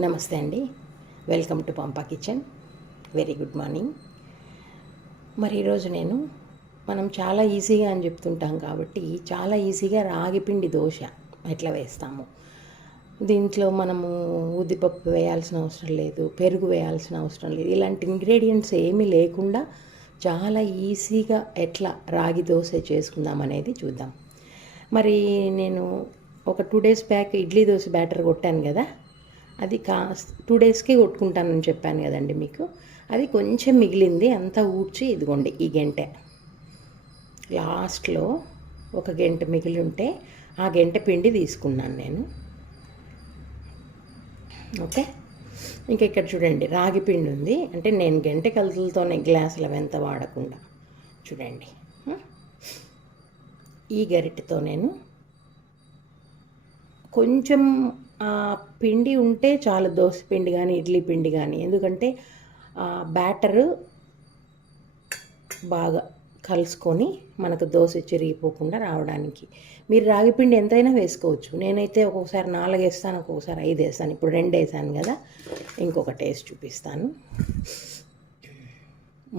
నమస్తే అండి. Welcome to Pampa kitchen. Very good morning. మరి ఈరోజు మనం చాలా ఈజీగా అని చెప్తుంటాం కాబట్టి చాలా ఈజీగా రాగిపిండి దోశ ఎట్లా వేస్తాము. దీంట్లో మనము ఉద్దిపప్పు వేయాల్సిన అవసరం లేదు, పెరుగు వేయాల్సిన అవసరం లేదు. ఇలాంటి ఇంగ్రీడియంట్స్ ఏమీ లేకుండా చాలా ఈజీగా ఎట్లా రాగి దోశ చేసుకుందాం అనేది చూద్దాం. మరి నేను ఒక 2 days back idli dosa batter కొట్టాను కదా, అది 2 డేస్కే కొట్టుకుంటానని చెప్పాను కదండి మీకు. అది కొంచెం మిగిలింది, అంతా ఊడ్చి ఇదిగోండి ఈ గెంటె లాస్ట్లో ఒక గంట మిగిలి ఉంటే ఆ గంట పిండి తీసుకున్నాను నేను. ఓకే, ఇంకా ఇక్కడ చూడండి రాగి పిండి ఉంది. అంటే నేను గంటె కలుతులతోనే గ్లాసుల వెంత వాడకుండా చూడండి, ఈ గరిటెతో నేను కొంచెం పిండి ఉంటే చాలు, దోశ పిండి కానీ ఇడ్లీ పిండి కానీ. ఎందుకంటే బ్యాటరు బాగా కలుసుకొని మనకు దోశ చిరిగిపోకుండా రావడానికి. మీరు రాగిపిండి ఎంతైనా వేసుకోవచ్చు. నేనైతే ఒక్కొక్కసారి 4 వేస్తాను, ఒక్కొక్కసారి 5 వేస్తాను. ఇప్పుడు 2 వేసాను కదా, ఇంకొక టేస్ట్ చూపిస్తాను.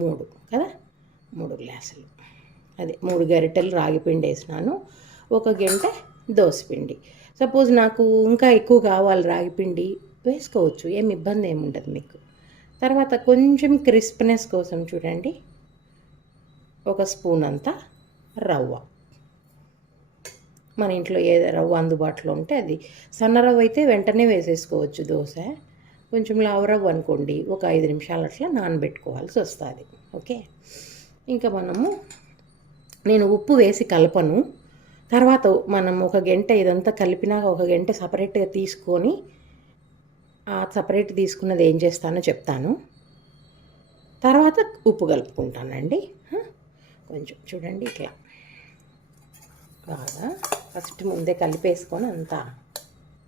3 కదా, 3 గ్లాసులు, అదే 3 గరిటెలు రాగిపిండి వేసినాను, ఒక గంట దోశపిండి. సపోజ్ నాకు ఇంకా ఎక్కువ కావాలి రాగిపిండి వేసుకోవచ్చు, ఏమి ఇబ్బంది ఏమి ఉండదు మీకు. తర్వాత కొంచెం క్రిస్ప్నెస్ కోసం చూడండి, ఒక స్పూన్ అంతా రవ్వ. మన ఇంట్లో ఏ రవ్వ అందుబాటులో ఉంటే అది. సన్న రవ్వ అయితే వెంటనే వేసేసుకోవచ్చు దోశ. కొంచెం లావు రవ్వ అనుకోండి, ఒక 5 నిమిషాలు అట్లా నానబెట్టుకోవాల్సి వస్తుంది. ఓకే, ఇంకా నేను ఉప్పు వేసి కలపను. తర్వాత మనం ఒక గంట ఇదంతా కలిపినాక ఒక గంట సపరేట్గా తీసుకొని ఆ సపరేట్ తీసుకున్నది ఏం చేస్తానో చెప్తాను. తర్వాత ఉప్పు కలుపుకుంటానండి. కొంచెం చూడండి ఇట్లా బాగా ఫస్ట్ ముందే కలిపేసుకొని అంతా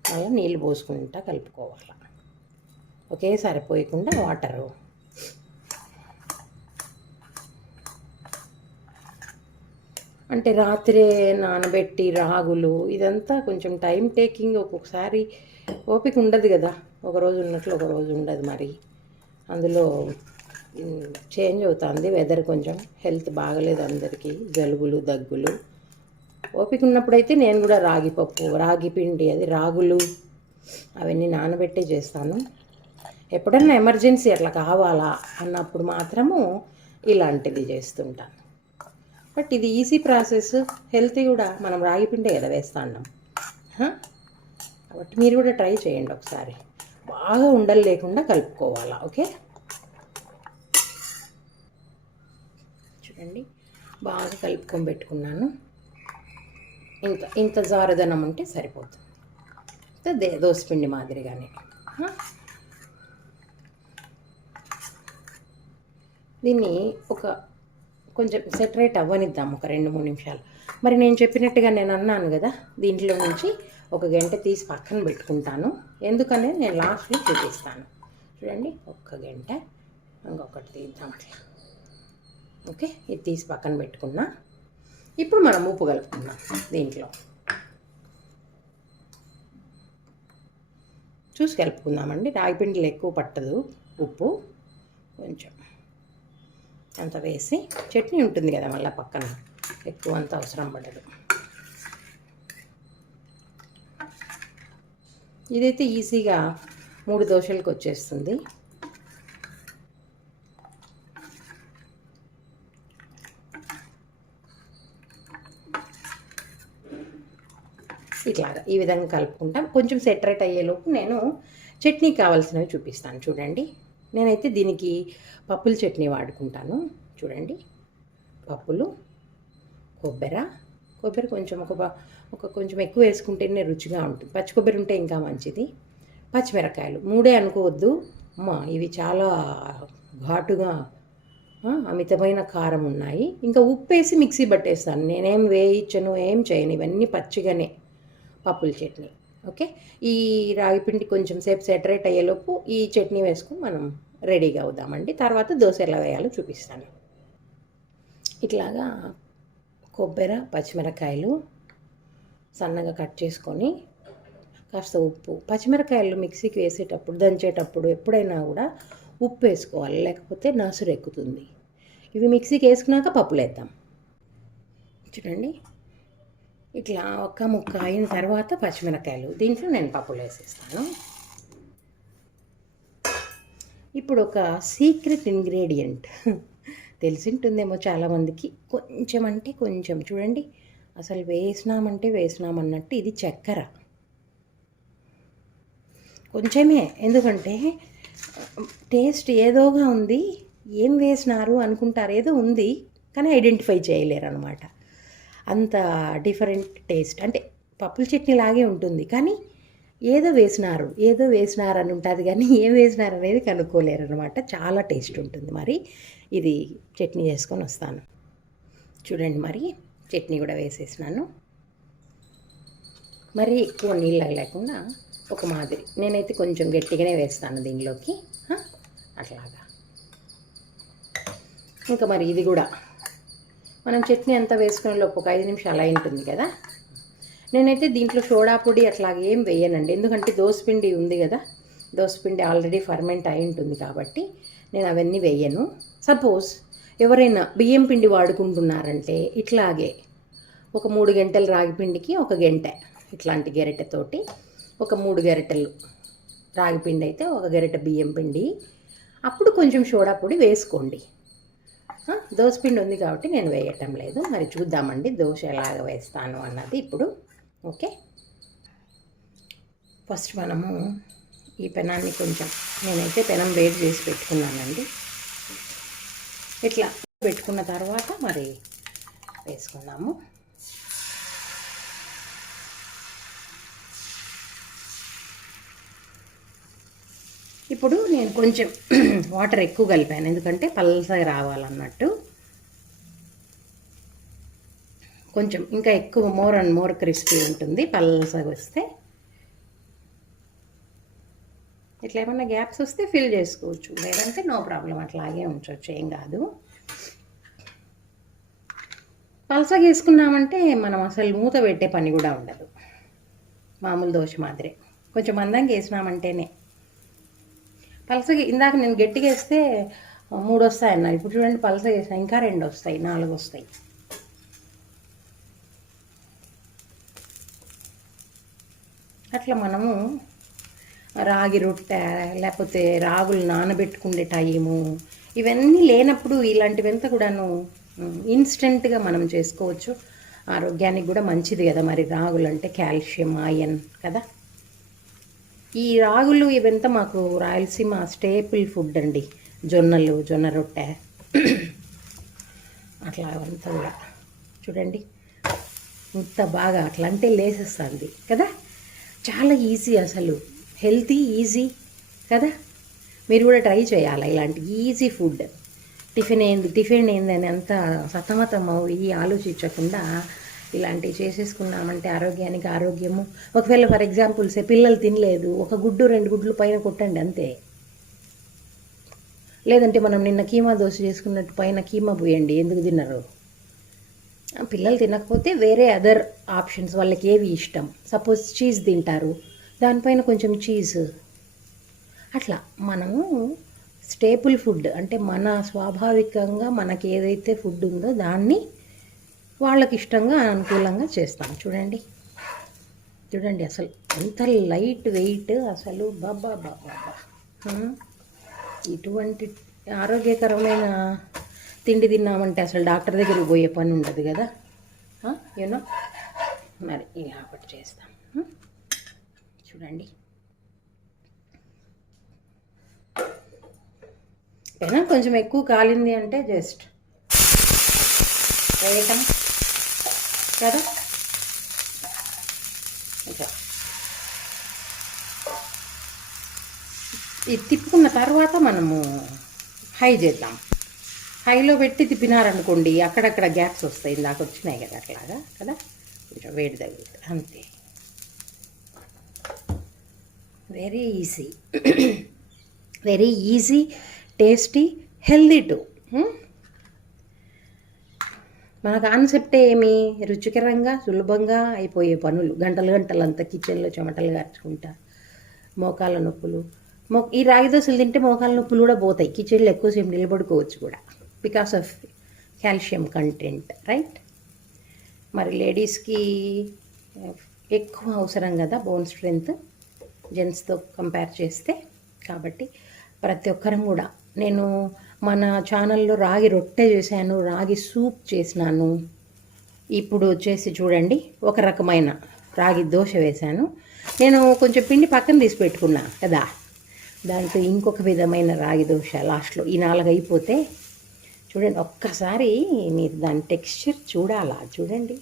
మళ్ళీ నీళ్ళు పోసుకుంటా కలుపుకోవాలి. ఒకేసారి పోయకుండా వాటరు. అంటే రాత్రే నానబెట్టి రాగులు ఇదంతా కొంచెం టైం టేకింగ్. ఒక్కొక్కసారి ఓపిక ఉండదు కదా, ఒకరోజు ఉన్నట్లు ఒకరోజు ఉండదు. మరి అందులో చేంజ్ అవుతుంది వెదర్, కొంచెం హెల్త్ బాగలేదు అందరికీ, జలుబులు దగ్గులు. ఓపిక ఉన్నప్పుడైతే నేను కూడా రాగిపప్పు, రాగి పిండి, అది రాగులు అవన్నీ నానబెట్టే చేస్తాను. ఎప్పుడన్నా ఎమర్జెన్సీ అట్లా కావాలా అన్నప్పుడు మాత్రము ఇలాంటిది చేస్తుంటాను. బట్ ఇది ఈజీ ప్రాసెస్, హెల్తీ కూడా. మనం రాగి పిండే కదా వేస్తాన్నాం కాబట్టి మీరు కూడా ట్రై చేయండి ఒకసారి. బాగా ఉండలు లేకుండా కలుపుకోవాలా. ఓకే, చూడండి బాగా కలుపుకొని పెట్టుకున్నాను. ఇంత జారుదనం ఉంటే సరిపోతుంది, దోసపిండి మాదిరిగానే. దీన్ని కొంచెం సెటరేట్ అవ్వనిద్దాం ఒక 2-3 నిమిషాలు. మరి నేను చెప్పినట్టుగా నేను అన్నాను కదా, దీంట్లో నుంచి ఒక గంట తీసి పక్కన పెట్టుకుంటాను. ఎందుకనేది నేను లాస్ట్లో చూపిస్తాను. చూడండి, ఒక్క గంట, ఇంకొకటి తీద్దాం అట్లా. ఓకే, ఇది తీసి పక్కన పెట్టుకున్నా. ఇప్పుడు మనం ఉప్పు కలుపుకుందాం దీంట్లో. చూసి కలుపుకుందామండి, రాగిపిండిలో ఎక్కువ పట్టదు ఉప్పు. కొంచెం అంత వేసి, చట్నీ ఉంటుంది కదా మళ్ళీ పక్కన, ఎక్కువ అంత అవసరం పడదు. ఇదైతే ఈజీగా 3 దోశలకు వచ్చేస్తుంది. ఇట్లాగా ఈ విధంగా కలుపుకుంటాం. కొంచెం సెటరేట్ అయ్యేలోపు నేను చట్నీ కావాల్సినవి చూపిస్తాను. చూడండి, నేనైతే దీనికి పప్పుల చట్నీ వాడుకుంటాను. చూడండి, పప్పులు, కొబ్బరి కొంచెం కొంచెం ఎక్కువ వేసుకుంటేనే రుచిగా ఉంటుంది. పచ్చి కొబ్బరి ఉంటే ఇంకా మంచిది. పచ్చిమిరకాయలు 3 అనుకోవద్దు అమ్మా, ఇవి చాలా ఘాటుగా అమితమైన కారం ఉన్నాయి. ఇంకా ఉప్పు వేసి మిక్సీ పట్టేస్తాను, నేనేం వేయించను, ఏం చేయను. ఇవన్నీ పచ్చిగానే పప్పుల చట్నీ. ఓకే, ఈ రాగిపిండి కొంచెం సేపు సెటరేట్ అయ్యేలోపు ఈ చట్నీ వేసుకుని మనం రెడీగా అవుదామండి. తర్వాత దోశ ఎలా వేయాలో చూపిస్తాను. ఇట్లాగా కొబ్బరి, పచ్చిమిరకాయలు సన్నగా కట్ చేసుకొని కాస్త ఉప్పు. పచ్చిమిరకాయలు మిక్సీకి వేసేటప్పుడు దంచేటప్పుడు ఎప్పుడైనా కూడా ఉప్పు వేసుకోవాలి, లేకపోతే నసురు ఎక్కుతుంది. ఇవి మిక్సీకి వేసుకున్నాక పప్పులు వేద్దాం. చూడండి, ఇట్లా ఒక్క ముక్క అయిన తర్వాత పచ్చిమిరకాయలు దీంట్లో నేను పప్పులు వేసేస్తాను. ఇప్పుడు ఒక సీక్రెట్ ఇంగ్రీడియంట్ తెలిసి ఉంటుందేమో చాలామందికి, కొంచెం అంటే కొంచెం చూడండి, అసలు వేసినామన్నట్టు ఇది చక్కెర. కొంచెమే, ఎందుకంటే టేస్ట్ ఏదోగా ఉంది, ఏం వేసినారు అనుకుంటారు, ఏదో ఉంది కానీ ఐడెంటిఫై చేయలేరు అనమాట. అంత డిఫరెంట్ టేస్ట్, అంటే పప్పుల చట్నీ లాగే ఉంటుంది కానీ ఏదో వేసినారు అని ఉంటుంది కానీ ఏం వేసినారు అనేది కనుక్కోలేరు అనమాట. చాలా టేస్ట్ ఉంటుంది. మరి ఇది చట్నీ చేసుకొని వస్తాను. చూడండి, మరి చట్నీ కూడా వేసేసినాను. మరి ఎక్కువ నీళ్ళ లేకుండా ఒక మాదిరి, నేనైతే కొంచెం గట్టిగానే వేస్తాను దీనిలోకి, అట్లాగా. ఇంకా మరి ఇది కూడా మనం చట్నీ అంతా వేసుకునే లోపు ఒక 5 నిమిషాలు అయి ఉంటుంది కదా. నేనైతే దీంట్లో సోడా పొడి అట్లాగే ఏం వేయనండి, ఎందుకంటే దోసపిండి ఉంది కదా, దోసపిండి ఆల్రెడీ ఫర్మెంట్ అయి ఉంటుంది కాబట్టి నేను అవన్నీ వేయను. సపోజ్ ఎవరైనా బియ్యం పిండి వాడుకుంటున్నారంటే ఇట్లాగే ఒక 3 గంటల రాగిపిండికి 1 గంట ఇట్లాంటి గెరిటెతోటి ఒక 3 గెరిటెలు రాగిపిండి అయితే 1 గెరిటె బియ్యం పిండి, అప్పుడు కొంచెం సోడా పొడి వేసుకోండి. దోసపిండి ఉంది కాబట్టి నేను వేయటం లేదు. మరి చూద్దామండి దోశ ఎలాగ వేస్తాను అన్నది ఇప్పుడు. ఓకే, ఫస్ట్ మనము ఈ పెనాన్ని కొంచెం, నేనైతే పెనం వేడి చేసి పెట్టుకున్నానండి. ఇట్లా పెట్టుకున్న తర్వాత మరి వేసుకున్నాము. ఇప్పుడు నేను కొంచెం వాటర్ ఎక్కువ కలిపాను, ఎందుకంటే పల్సగా రావాలన్నట్టు. కొంచెం ఇంకా ఎక్కువ మోర్ అండ్ మోర్ క్రిస్పీ ఉంటుంది పల్సగా వస్తే. ఇట్లా ఏమన్నా గ్యాప్స్ వస్తే ఫిల్ చేసుకోవచ్చు, లేదంటే నో ప్రాబ్లం, అట్లాగే ఉంచవచ్చు, ఏం కాదు. పల్సగా వేసుకున్నామంటే మనం అసలు మూత పెట్టే పని కూడా ఉండదు, మామూలు దోశ మాదిరే. కొంచెం మందంగా వేసినామంటేనే పలసగా. ఇందాక నేను గట్టిగా వేస్తే 3 వస్తాయి అన్నారు, ఇప్పుడు చూడండి పలసగా వేసినా ఇంకా 2 వస్తాయి, 4 వస్తాయి. అట్లా మనము రాగి రొట్టె లేకపోతే రాగులు నానబెట్టుకునే టైము ఇవన్నీ లేనప్పుడు ఇలాంటివంతా కూడాను ఇన్స్టెంట్గా మనం చేసుకోవచ్చు. ఆరోగ్యానికి కూడా మంచిది కదా. మరి రాగులు అంటే కాల్షియం, ఐరన్ కదా. ఈ రాగులు ఇవంతా మాకు రాయలసీమ స్టేపుల్ ఫుడ్ అండి. జొన్నలు, జొన్న రొట్టె అట్లా అవంతా కూడా చూడండి ఇంత బాగా అట్లా అంటే లేసేస్తుంది కదా. చాలా ఈజీ, అసలు హెల్తీ, ఈజీ కదా. మీరు కూడా ట్రై చేయాలి ఇలాంటి ఈజీ ఫుడ్. టిఫిన్ ఏందని అంత సతమతం అవి ఆలోచించకుండా ఇలాంటివి చేసేసుకున్నామంటే ఆరోగ్యానికి ఆరోగ్యము. ఒకవేళ ఫర్ ఎగ్జాంపుల్ పిల్లలు తినలేదు, 1 గుడ్డు 2 గుడ్లు పైన కొట్టండి అంతే. లేదంటే మనం నిన్న కీమా దోశ చేసుకున్నట్టు పైన కీమా పోయండి, ఎందుకు తిన్నారు. పిల్లలు తినకపోతే వేరే అదర్ ఆప్షన్స్, వాళ్ళకి ఏవి ఇష్టం. సపోజ్ చీజ్ తింటారు, దానిపైన కొంచెం చీజ్. అట్లా మనము స్టేపుల్ ఫుడ్ అంటే మన స్వాభావికంగా మనకి ఏదైతే ఫుడ్ ఉందో దాన్ని వాళ్ళకి ఇష్టంగా అనుకూలంగా చేస్తాం. చూడండి చూడండి అసలు ఎంత లైట్ వెయిట్ అసలు. బాబా బాబా, ఇటువంటి ఆరోగ్యకరమైన తిండి తిన్నామంటే అసలు డాక్టర్ దగ్గరికి పోయే పని ఉండదు కదా. యూనో మరి ఇలా ఒకటి చేస్తాం. చూడండి పెనం కొంచెం ఎక్కువ కాలింది అంటే జస్ట్ వేయటం కదా. ఇంకా ఇది తిప్పుకున్న తర్వాత మనము హై చేద్దాం. హైలో పెట్టి తిప్పినారనుకోండి అక్కడక్కడ గ్యాప్స్ వస్తాయి, ఇందాక వచ్చినాయి కదా అట్లాగా కదా, కొంచెం వేడి తగ్గుతుంది అంతే. Very easy, very easy, tasty, healthy to. మన కాన్సెప్టే ఏమి, రుచికరంగా సులభంగా అయిపోయే పనులు. గంటలు గంటలంతా కిచెన్లో చెమటలు కార్చుకుంటా, మోకాళ్ళ నొప్పులు. ఈ రాగి దోశలు తింటే మోకాళ్ళ నొప్పులు కూడా పోతాయి. కిచెన్లో ఎక్కువసేపు నిలబడుకోవచ్చు కూడా, because of calcium content, right. మరి లేడీస్కి ఎక్కువ అవసరం కదా బోన్ స్ట్రెంగ్త్ జెంట్స్తో కంపేర్ చేస్తే. కాబట్టి ప్రతి ఒక్కరం కూడా, నేను మన ఛానల్లో రాగి రొట్టె చేశాను, రాగి సూప్ చేసినాను. ఇప్పుడు వచ్చేసి చూడండి, ఒక రకమైన రాగి దోశ వేశాను. నేను కొంచెం పిండి పక్కన తీసి పెట్టుకున్నా కదా, దాంతో ఇంకొక విధమైన రాగి దోశ లాస్ట్లో. ఈ 4 అయిపోతే చూడండి, ఒక్కసారి మీరు దాని టెక్స్చర్ చూడాలా, చూడండి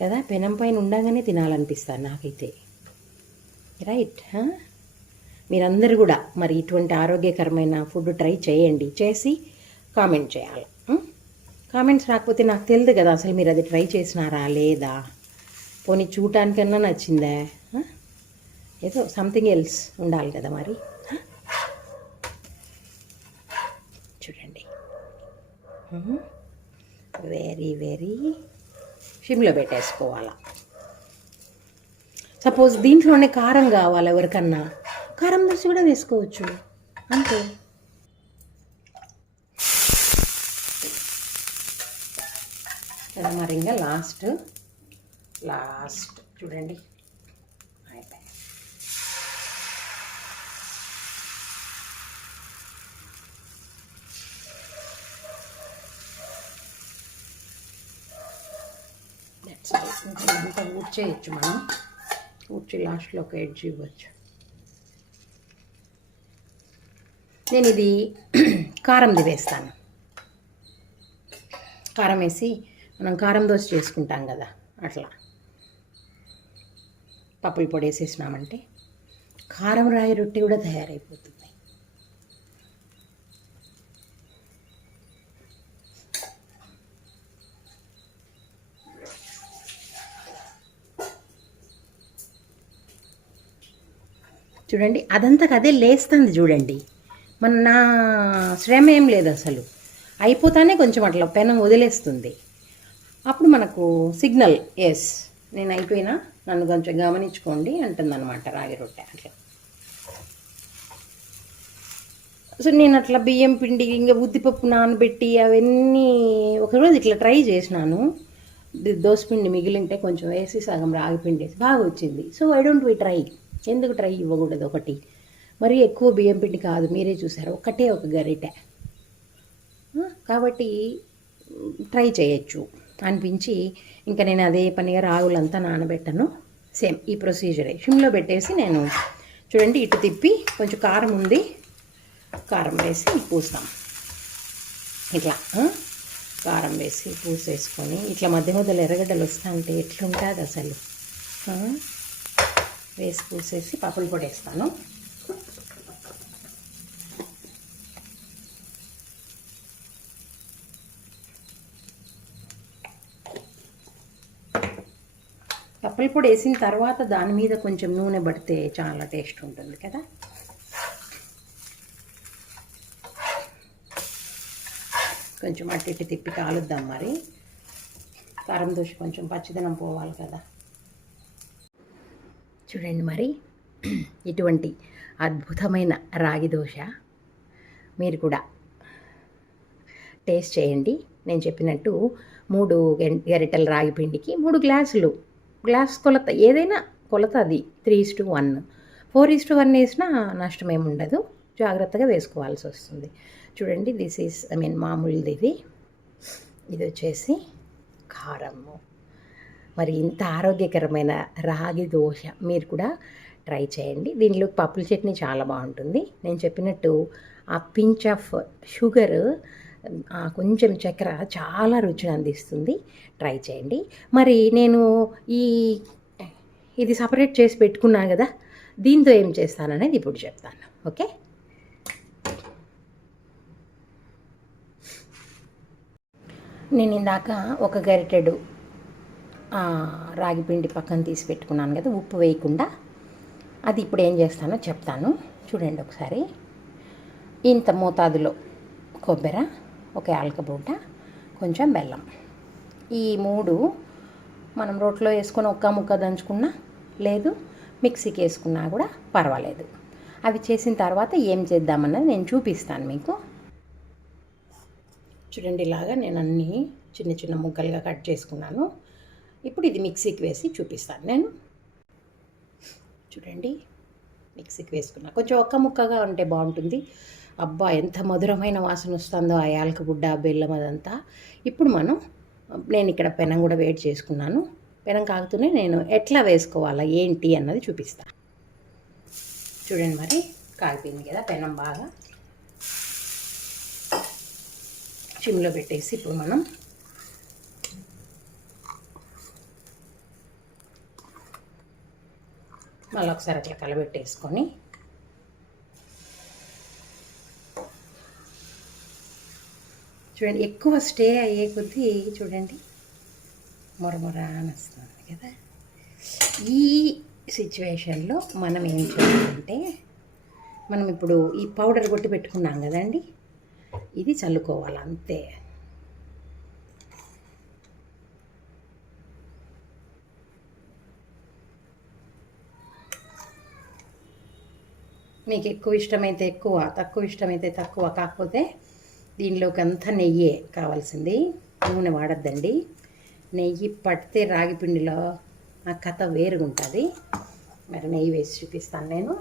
కదా, పెనం పైన ఉండగానే తినాలనిపిస్తుంది నాకైతే, రైట్. మీరందరూ కూడా మరి ఇటువంటి ఆరోగ్యకరమైన ఫుడ్ ట్రై చేయండి, చేసి కామెంట్ చేయాలి. కామెంట్స్ రాకపోతే నాకు తెలియదు కదా అసలు మీరు అది ట్రై చేసినారా లేదా. పోనీ చూడటానికన్నా నచ్చిందా, ఏదో సంథింగ్ ఎల్స్ ఉండాలి కదా మరి. చూడండి, వెరీ వెరీ సిమ్లో పెట్టేసుకోవాలా. సపోజ్ దీంట్లోనే కారం కావాలి ఎవరికన్నా, కారం దోశ కూడా వేసుకోవచ్చు అంతే. కదా మరి ఇంకా లాస్ట్ చూడండి, అయిపోయి. That's all. ఇంకా ఊడ్చేయచ్చు మనం, ఊడ్చి లాస్ట్లో ఒక ఎడ్జ్ ఇవ్వచ్చు. నేను ఇది కారంది వేస్తాను. కారం వేసి మనం కారం దోశ చేసుకుంటాం కదా, అట్లా పప్పుల పొడి వేసేసినామంటే కారం రాగి రొట్టె కూడా తయారైపోతుంది. చూడండి, అదంతా అదే లేస్తుంది చూడండి. నా శ్రమ ఏం లేదు అసలు, అయిపోతానే కొంచెం అట్లా పెనం వదిలేస్తుంది. అప్పుడు మనకు సిగ్నల్, ఎస్ నేను అయిపోయినా, నన్ను కొంచెం గమనించుకోండి అంటుందన్నమాట రాగి రొట్టె. అట్లా సో నేను అట్లా బియ్యం పిండి ఇంకా ఉద్దిపప్పు నానబెట్టి అవన్నీ ఒకరోజు ఇట్లా ట్రై చేసినాను. దోసపిండి మిగిలింటే కొంచెం వేసి సగం రాగి పిండి వేసి బాగా వచ్చింది. So I don't we try, ఎందుకు ట్రై ఇవ్వకూడదు ఒకటి. మరీ ఎక్కువ బియ్యం పిండి కాదు, మీరే చూసారు, ఒకటే ఒక గరిటె. కాబట్టి ట్రై చేయొచ్చు అనిపించి ఇంకా నేను అదే పనిగా రాగులంతా నానబెట్టను. సేమ్ ఈ ప్రొసీజరే, సిమ్లో పెట్టేసి నేను చూడండి ఇటు తిప్పి కొంచెం కారం ఉంది, కారం వేసి పూస్తాం. ఇట్లా కారం వేసి పూసేసుకొని ఇట్లా మధ్య మధ్యలో ఎర్రగడ్డలు వస్తా ఉంటే ఎట్లుంటుంది అసలు. వేసి పూసేసి పప్పుల పొడి వేస్తాను. పప్పుల పొడి వేసిన తర్వాత దాని మీద కొంచెం నూనె పడితే చాలా టేస్ట్ ఉంటుంది కదా. కొంచెం అటు ఇటు తిప్పి కాలుద్దాం మరి, కారం దోశ కొంచెం పచ్చిదనం పోవాలి కదా. చూడండి మరి, ఇటువంటి అద్భుతమైన రాగి దోశ మీరు కూడా టేస్ట్ చేయండి. నేను చెప్పినట్టు 3 గరిటెల రాగి పిండికి 3 గ్లాసులు, గ్లాస్ కొలత ఏదైనా కొలత అది 3:1. 4:1 వేసినా నష్టం ఏమి ఉండదు, జాగ్రత్తగా వేసుకోవాల్సి వస్తుంది. చూడండి, దిస్ ఈజ్ మామూలుది ఇది వచ్చేసి కారము. మరి ఇంత ఆరోగ్యకరమైన రాగి దోశ మీరు కూడా ట్రై చేయండి. దీనిలో పప్పుల చట్నీ చాలా బాగుంటుంది. నేను చెప్పినట్టు ఆ పించ్ ఆఫ్ షుగర్, కొంచెం చక్కెర చాలా రుచిని అందిస్తుంది. ట్రై చేయండి. మరి నేను ఇది సపరేట్ చేసి పెట్టుకున్నాను కదా, దీంతో ఏం చేస్తాననేది ఇప్పుడు చెప్తాను. ఓకే, నేను ఇందాక ఒక గరిటెడు రాగి పిండి పక్కన తీసి పెట్టుకున్నాను కదా, ఉప్పు వేయకుండా. అది ఇప్పుడు ఏం చేస్తానో చెప్తాను చూడండి ఒకసారి. ఇంత మోతాదులో కొబ్బరి, ఒక యాలక బూట, కొంచెం బెల్లం ఈ 3 మనం రోట్లో వేసుకొని ఒక్క ముక్క దంచుకున్నా లేదు, మిక్సీకి వేసుకున్నా కూడా పర్వాలేదు. అవి చేసిన తర్వాత ఏం చేద్దామన్నది నేను చూపిస్తాను మీకు. చూడండి, ఇలాగా నేను అన్నీ చిన్న చిన్న ముక్కలుగా కట్ చేసుకున్నాను. ఇప్పుడు ఇది మిక్సీకి వేసి చూపిస్తాను నేను. చూడండి, మిక్సీకి వేసుకున్నా. కొంచెం ఒక్క ముక్కగా ఉంటే బాగుంటుంది. అబ్బా, ఎంత మధురమైన వాసన వస్తుందో ఆ యాలకబుడ్డ, బెల్లం అదంతా. ఇప్పుడు నేను ఇక్కడ పెనం కూడా వేడి చేసుకున్నాను. పెనం కాగుతూనే నేను ఎట్లా వేసుకోవాలా ఏంటి అన్నది చూపిస్తాను. చూడండి, మరి కాగిపోయింది కదా పెనం బాగా. సిమ్లో పెట్టేసి ఇప్పుడు మనం మళ్ళీ ఒకసారి అట్లా కలబెట్టేసుకొని చూడండి, ఎక్కువ స్టే అయ్యే కొద్దీ చూడండి మొరమొర అని వస్తుంది కదా. ఈ సిచ్యువేషన్లో మనం ఏం చేయాలంటే, మనం ఇప్పుడు ఈ పౌడర్ కొట్టి పెట్టుకున్నాం కదండి, ఇది చల్లుకోవాలి అంతే. మీకు ఎక్కువ ఇష్టమైతే ఎక్కువ, తక్కువ ఇష్టమైతే తక్కువ. కాకపోతే దీనిలోకి అంతా నెయ్యే కావాల్సింది, నూనె వాడద్దండి. నెయ్యి పడితే రాగి పిండిలో ఆ కథ వేరుగా ఉంటుంది. మరి నెయ్యి వేసి చూపిస్తాను నేను.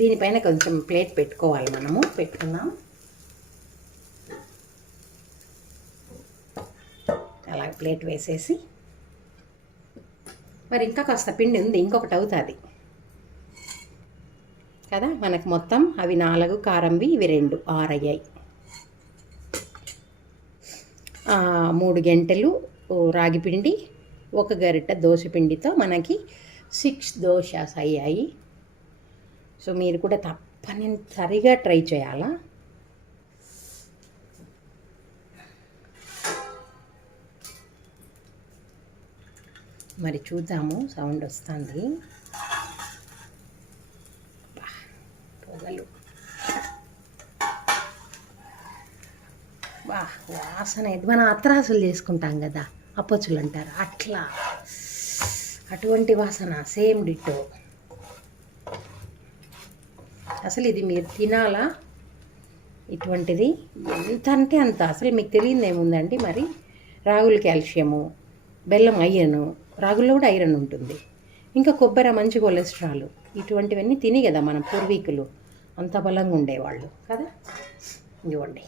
దీనిపైన కొంచెం ప్లేట్ పెట్టుకోవాలి, మనము పెట్టుకున్నాం. అలా ప్లేట్ వేసేసి మరి ఇంకా కాస్త పిండి ఉంది, ఇంకొకటి అవుతుంది కదా మనకు. మొత్తం అవి 4, కారంవి ఇవి 2, 6 అయ్యాయి. 3 గంటలు రాగిపిండి, 1 గరిట దోశపిండితో మనకి 6 దోశస్ అయ్యాయి. సో మీరు కూడా తప్పనిసరిగా ట్రై చేయాలా. మరి చూద్దాము, సౌండ్ వస్తుంది. పొగలు, వాసన ఇది మనం అత్రాసులు చేసుకుంటాం కదా, అప్పచ్చులు అంటారు, అట్లా అటువంటి వాసన సేమ్ డిట్టో. అసలు ఇది మీరు తినాలా, ఇటువంటిది ఎంత అంటే అంత. అసలు మీకు తెలియదు ఏముందండి, మరి రాగులు కాల్షియము, బెల్లం ఐరన్, రాగుల్లో కూడా ఐరన్ ఉంటుంది, ఇంకా కొబ్బరి మంచి కొలెస్ట్రాల్, ఇటువంటివన్నీ తిని కదా మన పూర్వీకులు అంత బలంగా ఉండేవాళ్ళు కదా. ఇవ్వండి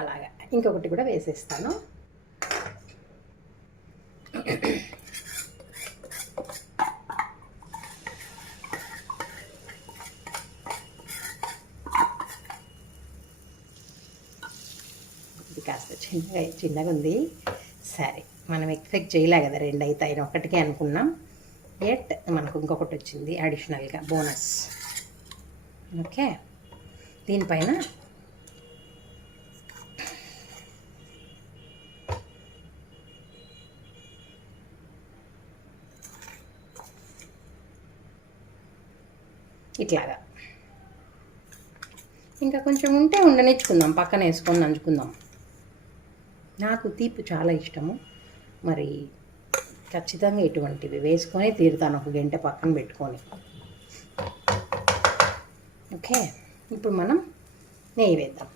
అలాగా. ఇంకొకటి కూడా వేసేస్తాను. ఇది కాస్త చిన్నగా ఉంది. సరే, మనం ఎక్స్పెక్ట్ చేయలే కదా 2 అవుతాయి, ఒకటికే అనుకున్నాం. ఎట్ మనకు ఇంకొకటి వచ్చింది అడిషనల్గా, బోనస్. ఓకే, దీనిపైన ఇట్లాగా ఇంకా కొంచెం ఉంటే ఉండనిచ్చుకుందాం, పక్కన వేసుకొని నంచుకుందాం. నాకు తీపి చాలా ఇష్టము, మరి ఖచ్చితంగా ఇటువంటివి వేసుకొని తీరుతాను, 1 గంట పక్కన పెట్టుకొని. ఓకే, ఇప్పుడు మనం నెయ్యి వేద్దాం.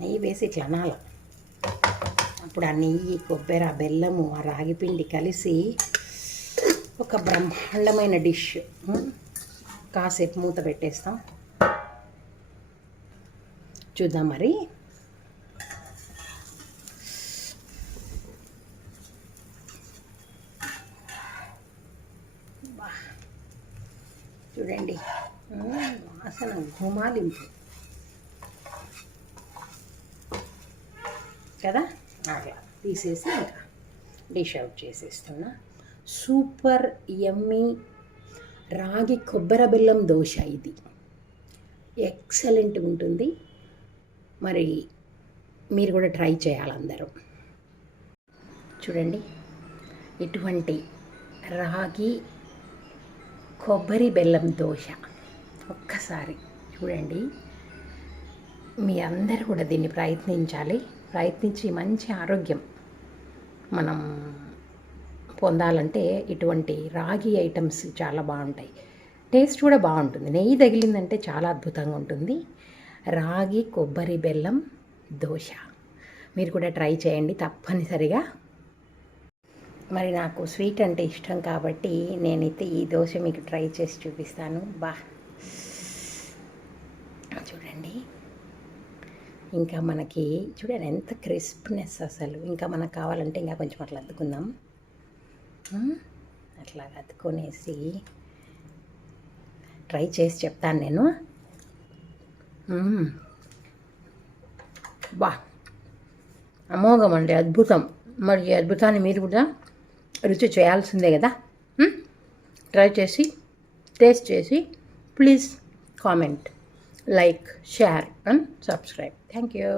నెయ్యి వేసి ఇట్లా అనాలి. అప్పుడు ఆ నెయ్యి, కొబ్బరి, ఆ బెల్లము, ఆ రాగిపిండి కలిసి ఒక బ్రహ్మాండమైన డిష్. కాసేపు మూత పెట్టేస్తాం, చూద్దాం మరి. చూడండి, వాసన గుమాలింపు కదా. అట్లా తీసేసి ఇంకా డిష్ అవుట్ చేసేస్తున్నా. సూపర్ యమ్మీ రాగి కొబ్బరి బెల్లం దోశ ఇది ఎక్సలెంట్ ఉంటుంది. మరి మీరు కూడా ట్రై చేయాలి అందరూ. చూడండి, ఇటువంటి రాగి కొబ్బరి బెల్లం దోశ ఒక్కసారి చూడండి. మీ అందరూ కూడా దీన్ని ప్రయత్నించి మంచి ఆరోగ్యం మనం పొందాలంటే ఇటువంటి రాగి ఐటమ్స్ చాలా బాగుంటాయి. టేస్ట్ కూడా బాగుంటుంది. నెయ్యి తగిలిందంటే చాలా అద్భుతంగా ఉంటుంది. రాగి కొబ్బరి బెల్లం దోశ మీరు కూడా ట్రై చేయండి తప్పనిసరిగా. మరి నాకు స్వీట్ అంటే ఇష్టం కాబట్టి నేనైతే ఈ దోశ మీకు ట్రై చేసి చూపిస్తాను. చూడండి, ఇంకా మనకి చూడండి ఎంత క్రిస్ప్నెస్ అసలు. ఇంకా మనకు కావాలంటే ఇంకా కొంచెం అట్లా అద్దుకుందాం. అట్లా అద్దుకొనేసి ట్రై చేసి చెప్తాను నేను. అమోఘం అండి, అద్భుతం. మరి ఈ అద్భుతాన్ని మీరు కూడా రుచి చేయాల్సిందే కదా. ట్రై చేసి టేస్ట్ చేసి please comment, like, share and subscribe. Thank you.